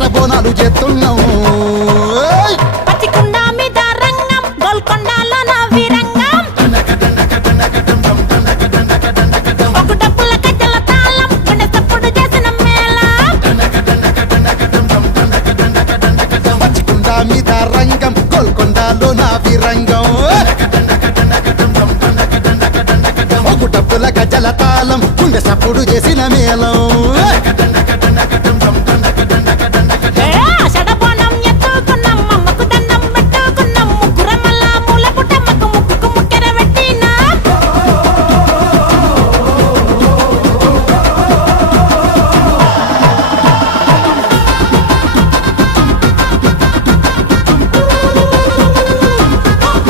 ముంగట బోనాలు చేస్తున్నాం పచ్చికుండ మీద రంగం గోల్కొండలో నా వీరంగం ఒక డప్పుల కట్టెల తాళం గుండె తప్పుడు చేసిన మేళం పచ్చికుండ మీద రంగం గోల్కొండలో నా విరంగం ఒక డప్పుల గజల తాళం గుండె సప్పుడు చేసిన మేళం